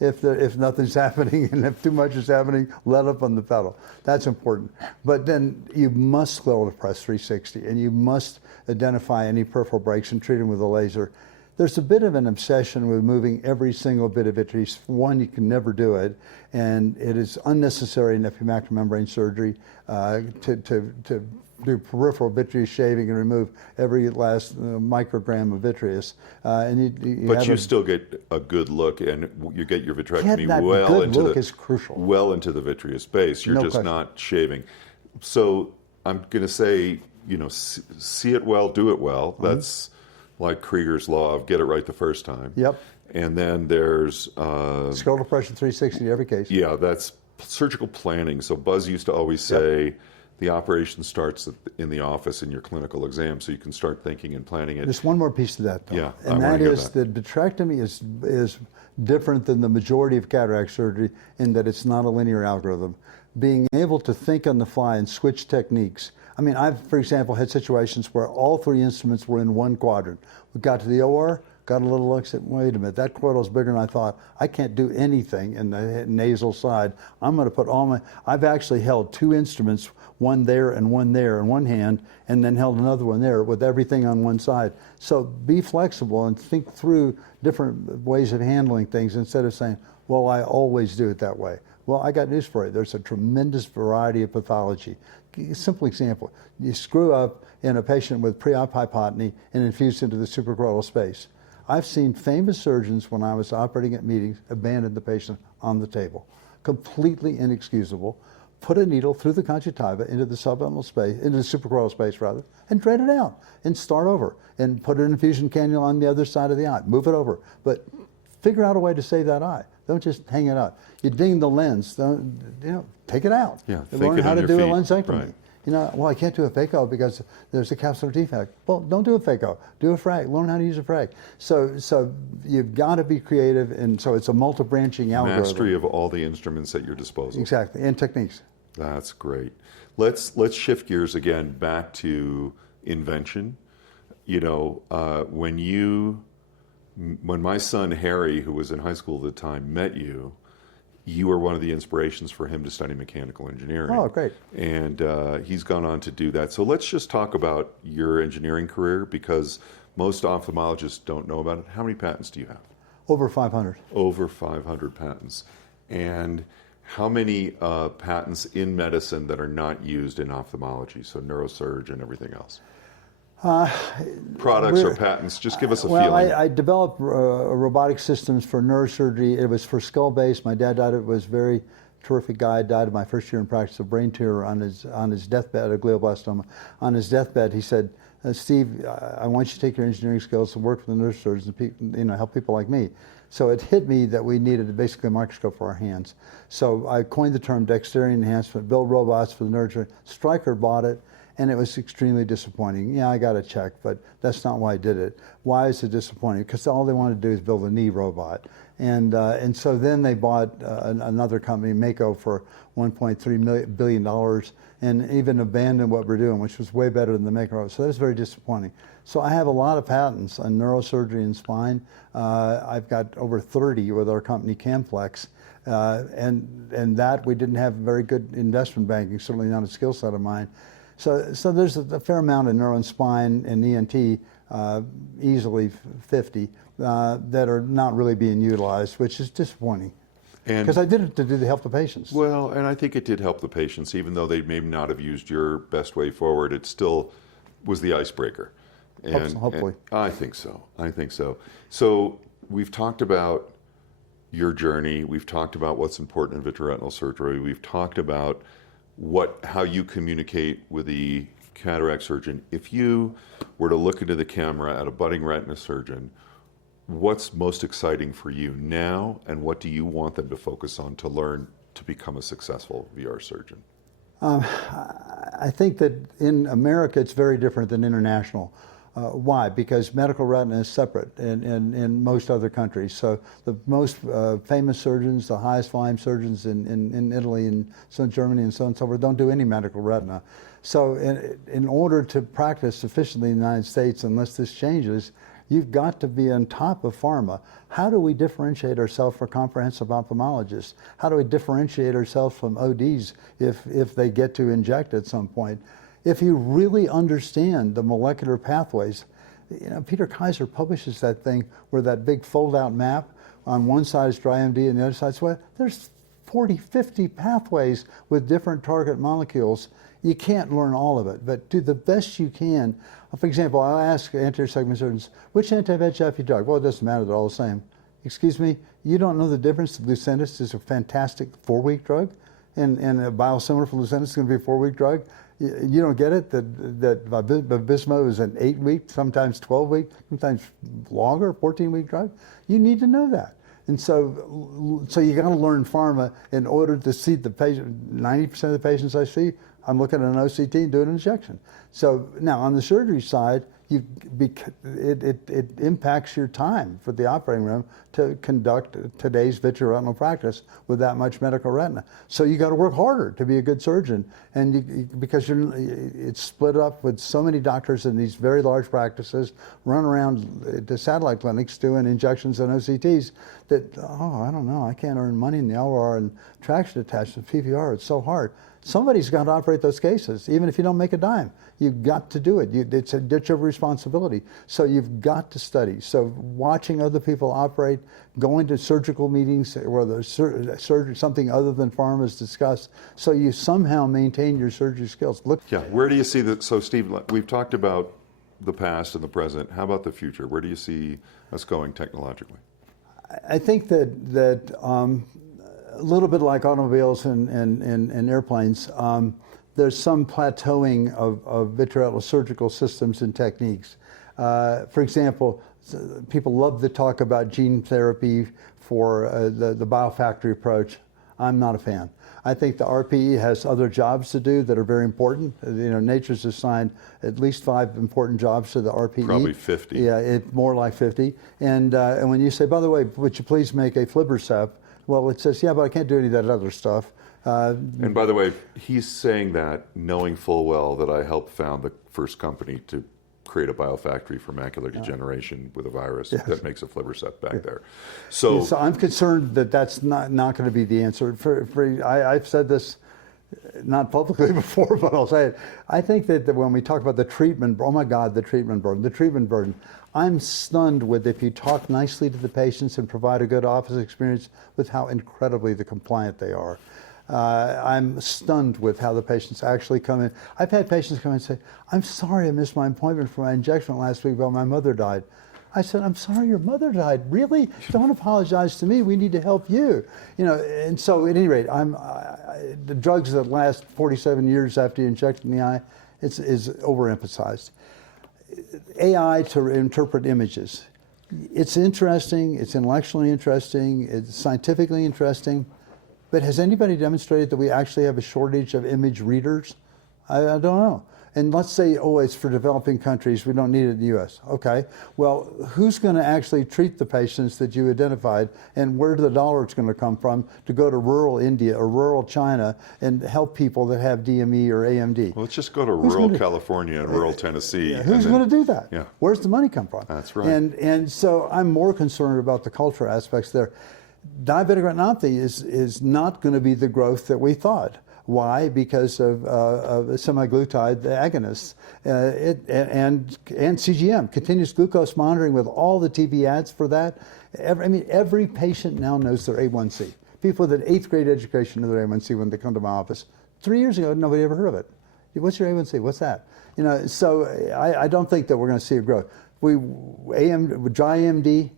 if nothing's happening, and if too much is happening, let up on the pedal. That's important. But then you must scleropress 360, and you must identify any peripheral breaks and treat them with a laser. There's a bit of an obsession with moving every single bit of vitreous. One, you can never do it, and it is unnecessary in epimacular membrane surgery to do peripheral vitreous shaving and remove every last microgram of vitreous. You still get a good look, and you get your vitrectomy well into the vitreous base. You're just not shaving. So I'm going to say, see it well, do it well. That's like Krieger's law of get it right the first time. Yep. And then there's scrotal pressure 360 in every case. Yeah, that's surgical planning. So Buzz used to always say, the operation starts in the office in your clinical exam, so you can start thinking and planning it. There's one more piece to that, though. Yeah, and that is that vitrectomy is different than the majority of cataract surgery in that it's not a linear algorithm. Being able to think on the fly and switch techniques. I mean, I've, for example, had situations where all 3 instruments were in one quadrant. We got to the OR, got a little look, said, wait a minute, that choroidal's bigger than I thought. I can't do anything in the nasal side. I'm going to put I've actually held 2 instruments, one there and one there in one hand, and then held another one there with everything on one side. So be flexible and think through different ways of handling things instead of saying, well, I always do it that way. Well, I got news for you. There's a tremendous variety of pathology. A simple example, you screw up in a patient with pre-op hypotony and infuse into the suprachoroidal space. I've seen famous surgeons, when I was operating at meetings, abandon the patient on the table. Completely inexcusable. Put a needle through the conjunctiva into the subretinal space, into the suprachoroidal space rather, and drain it out and start over and put an infusion cannula on the other side of the eye. Move it over, but figure out a way to save that eye. Don't just hang it up. You ding the lens. Take it out. Yeah, learn how to do a lensectomy. Right. Well, I can't do a phaco because there's a capsular defect. Well, don't do a phaco. Do a frag. Learn how to use a frag. So you've got to be creative, and so it's a multi-branching algorithm. Mastery of all the instruments at your disposal. Exactly, and techniques. That's great. Let's shift gears again back to invention. When my son Harry, who was in high school at the time, met you, you were one of the inspirations for him to study mechanical engineering. Oh, great. And he's gone on to do that. So let's just talk about your engineering career, because most ophthalmologists don't know about it. How many patents do you have? Over 500. Over 500 patents. And how many patents in medicine that are not used in ophthalmology, so neurosurge and everything else? Products or patents, just give us a feeling. I developed robotic systems for neurosurgery. It was for skull base. My dad died. It was a very terrific guy. Died in my first year in practice of brain tumor on his deathbed, a glioblastoma. On his deathbed, he said, Steve, I want you to take your engineering skills and work with the neurosurgeons and help people like me. So it hit me that we needed basically a microscope for our hands. So I coined the term dexterity enhancement, build robots for the neurosurgeon. Stryker bought it. And it was extremely disappointing. Yeah, I got a check, but that's not why I did it. Why is it disappointing? Because all they wanted to do is build a knee robot. And so then they bought another company, Mako, for $1.3 billion, and even abandoned what we're doing, which was way better than the Mako robot. So that was very disappointing. So I have a lot of patents on neurosurgery and spine. I've got over 30 with our company, Camplex. And that we didn't have very good investment banking, certainly not a skill set of mine. So there's a fair amount of neuro and spine and ENT, easily 50, that are not really being utilized, which is disappointing. Because I did it to help the patients. Well, and I think it did help the patients, even though they may not have used your best way forward. It still was the icebreaker. Hopefully. And I think so. So we've talked about your journey. We've talked about what's important in vitreoretinal surgery. We've talked about how you communicate with the cataract surgeon. If you were to look into the camera at a budding retina surgeon, what's most exciting for you now, and what do you want them to focus on to learn to become a successful VR surgeon? I think that in America it's very different than international. Why? Because medical retina is separate in most other countries. So the most famous surgeons, the highest volume surgeons in Italy and so Germany and so on and so forth, don't do any medical retina. So in order to practice efficiently in the United States, unless this changes, you've got to be on top of pharma. How do we differentiate ourselves for comprehensive ophthalmologists? How do we differentiate ourselves from ODs if they get to inject at some point? If you really understand the molecular pathways, Peter Kaiser publishes that thing where that big fold-out map, on one side is dry AMD and the other side is wet. There's 40, 50 pathways with different target molecules. You can't learn all of it, but do the best you can. For example, I'll ask anterior segment surgeons, which anti-VEGF you drug? Well, it doesn't matter, they're all the same. Excuse me, you don't know the difference? Lucentis is a fantastic 4-week drug, and a biosimilar for Lucentis is going to be a 4-week drug. You don't get it, that Vabysmo is an 8-week, sometimes 12-week, sometimes longer, 14-week drug. You need to know that. And so you got to learn pharma in order to see the patient. 90% of the patients I see, I'm looking at an OCT and doing an injection. So now on the surgery side, it impacts your time for the operating room to conduct today's vitreoretinal practice with that much medical retina. So you got to work harder to be a good surgeon, and because it's split up with so many doctors in these very large practices, run around to satellite clinics doing injections and OCTs. That I don't know, I can't earn money in the LR and traction attachment PVR. It's so hard. Somebody's got to operate those cases, even if you don't make a dime. You've got to do it. It's a ditch of responsibility. So you've got to study. So watching other people operate, going to surgical meetings where the surgery, something other than pharma is discussed, so you somehow maintain your surgery skills. Yeah, where do you see that? So Steve, we've talked about the past and the present. How about the future? Where do you see us going technologically? I think that a little bit like automobiles and airplanes, there's some plateauing of vitreoretinal surgical systems and techniques. For example, people love to talk about gene therapy for the biofactory approach. I'm not a fan. I think the RPE has other jobs to do that are very important. Nature's assigned at least 5 important jobs to the RPE. Probably 50. Yeah, more like 50. And when you say, by the way, would you please make a aflibercept? Well, it says, yeah, but I can't do any of that other stuff. And by the way, he's saying that knowing full well that I helped found the first company to create a biofactory for macular degeneration with a virus that makes a aflibercept back there. So I'm concerned that that's not going to be the answer. I've said this not publicly before, but I'll say it. I think that when we talk about the treatment, oh my God, the treatment burden. I'm stunned with, if you talk nicely to the patients and provide a good office experience, with how incredibly compliant they are. I'm stunned with how the patients actually come in. I've had patients come in and say, I'm sorry I missed my appointment for my injection last week, but my mother died. I said, I'm sorry your mother died. Really? Don't apologize to me. We need to help you. And so at any rate, the drugs that last 47 years after you inject in the eye is overemphasized. AI to interpret images. It's interesting, it's intellectually interesting, it's scientifically interesting, but has anybody demonstrated that we actually have a shortage of image readers? I don't know. And let's say, it's for developing countries, we don't need it in the U.S. Okay, well, who's going to actually treat the patients that you identified, and where the dollars going to come from to go to rural India or rural China and help people that have DME or AMD? Well, let's just go to rural California and rural Tennessee. Who's going to do that? Yeah. Where's the money come from? That's right. And so I'm more concerned about the cultural aspects there. Diabetic retinopathy is not going to be the growth that we thought. Why? Because of semaglutide agonists and CGM, continuous glucose monitoring, with all the TV ads for that. Every patient now knows their A1C. People with an 8th grade education know their A1C when they come to my office. 3 years ago, nobody ever heard of it. What's your A1C? What's that? So I don't think that we're going to see a growth. Dry AMD,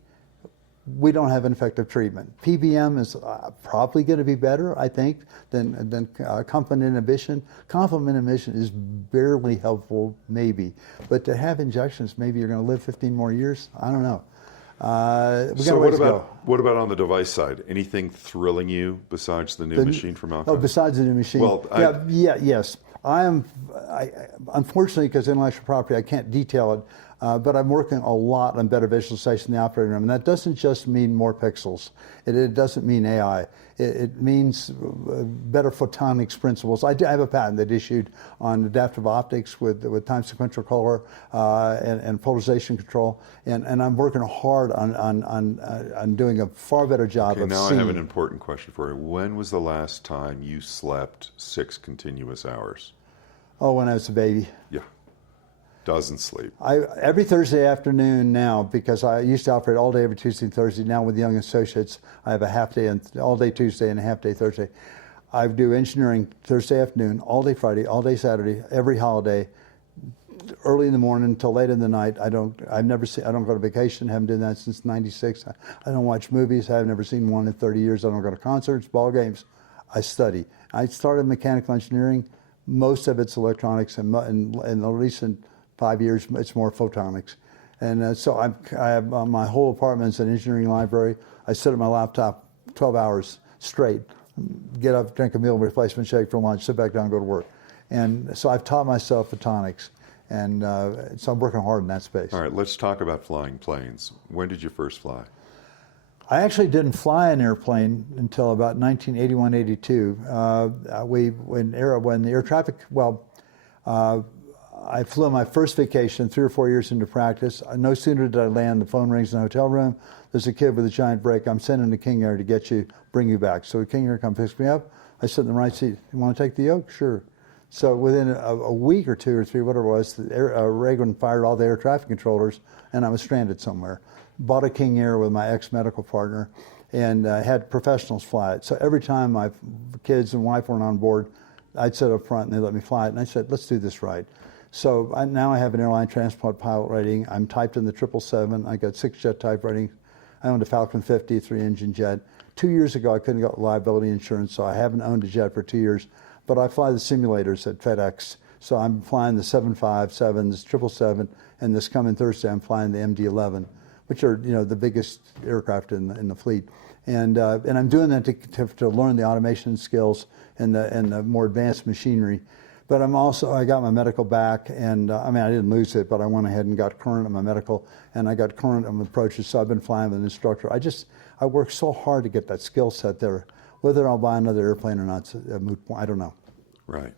we don't have an effective treatment. PBM is probably going to be better, I think, than complement inhibition. Complement inhibition is barely helpful, maybe. But to have injections, maybe you're going to live 15 more years. I don't know. We got So a ways to go. what about on the device side? Anything thrilling you besides the new machine from Alcon? Oh, besides the new machine? Well, yes. Unfortunately, because intellectual property, I can't detail it, but I'm working a lot on better visualization in the operating room. And that doesn't just mean more pixels. It doesn't mean AI. It means better photonics principles. I have a patent that issued on adaptive optics with time sequential color and polarization control. And I'm working hard on doing a far better job of now seeing. I have an important question for you. When was the last time you slept 6 continuous hours? Oh, when I was a baby. Yeah. Doesn't sleep. Every Thursday afternoon now, because I used to operate all day every Tuesday and Thursday. Now with Young Associates, I have a half day and all day Tuesday and a half day Thursday. I do engineering Thursday afternoon, all day Friday, all day Saturday, every holiday, early in the morning until late in the night. I don't go to vacation. Haven't done that since '96. I don't watch movies. I've never seen one in 30 years. I don't go to concerts, ball games. I study. I started mechanical engineering. Most of it's electronics, and in the recent 5 years, it's more photonics. And so I have my whole apartment's an engineering library. I sit at my laptop 12 hours straight, get up, drink a meal replacement shake for lunch, sit back down, go to work. And so I've taught myself photonics, and so I'm working hard in that space. All right, let's talk about flying planes. When did you first fly? I actually didn't fly an airplane until about 1981, 82. When the air traffic, I flew my first vacation 3 or 4 years into practice. No sooner did I land, the phone rings in the hotel room. There's a kid with a giant brake. I'm sending the King Air to get you, bring you back. So the King Air comes, picks me up. I sit in the right seat. You want to take the yoke? Sure. So within a week or 2 or 3, whatever it was, Reagan fired all the air traffic controllers, and I was stranded somewhere. Bought a King Air with my ex-medical partner, and had professionals fly it. So every time my kids and wife weren't on board, I'd sit up front and they let me fly it. And I said, let's do this right. So now I have an airline transport pilot rating. I'm typed in the 777. I got 6 jet type ratings. I owned a Falcon 50, 3-engine jet. 2 years ago, I couldn't get liability insurance, so I haven't owned a jet for 2 years. But I fly the simulators at FedEx. So I'm flying the 757, the 777, and this coming Thursday, I'm flying the MD-11, which are the biggest aircraft in the fleet. And I'm doing that to learn the automation skills and the more advanced machinery. But I got my medical back, and I didn't lose it, but I went ahead and got current on my medical, and I got current on approaches, so I've been flying with an instructor. I work so hard to get that skill set there. Whether I'll buy another airplane or not, a moot point, I don't know. Right.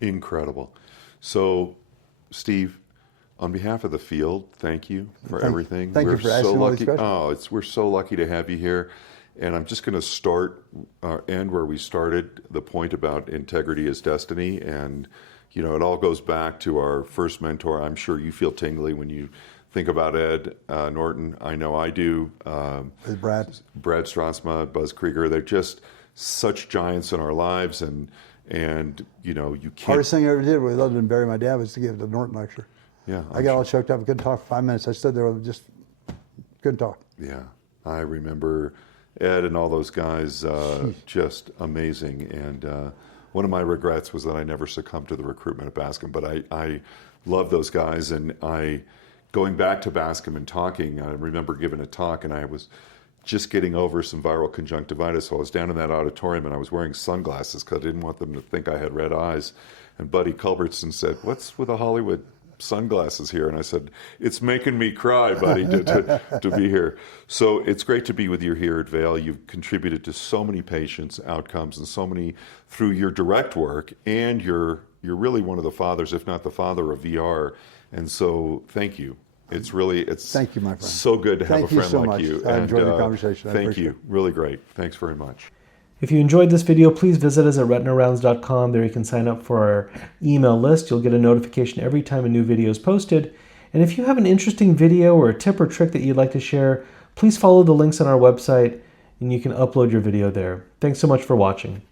Incredible. So, Steve, on behalf of the field, thank you for everything. Thank you for asking all these questions. We're so lucky to have you here. And I'm just going to end where we started, the point about integrity is destiny. And, it all goes back to our first mentor. I'm sure you feel tingly when you think about Ed Norton. I know I do. With Brad Stransma, Buzz Krieger. They're just such giants in our lives. And you can't. Hardest thing I ever did, other than bury my dad, was to give the Norton lecture. Yeah. I got all choked up. I couldn't talk for 5 minutes. I stood there, just couldn't talk. Yeah. I remember Ed and all those guys, just amazing. And one of my regrets was that I never succumbed to the recruitment at Bascom. But I love those guys. And going back to Bascom and talking, I remember giving a talk, and I was just getting over some viral conjunctivitis. So I was down in that auditorium, and I was wearing sunglasses because I didn't want them to think I had red eyes. And Buddy Culbertson said, "What's with the Hollywood sunglasses here?" And I said, "It's making me cry, buddy, to be here." So it's great to be with you here at Vail. You've contributed to so many patients' outcomes and so many through your direct work, and you're really one of the fathers, if not the father, of VR. And so thank you. Thank you, my friend. So good to have a friend like you. I enjoyed the conversation. Thank you. Really great. Thanks very much. If you enjoyed this video, please visit us at RetinaRounds.com. There you can sign up for our email list. You'll get a notification every time a new video is posted. And if you have an interesting video or a tip or trick that you'd like to share, please follow the links on our website and you can upload your video there. Thanks so much for watching.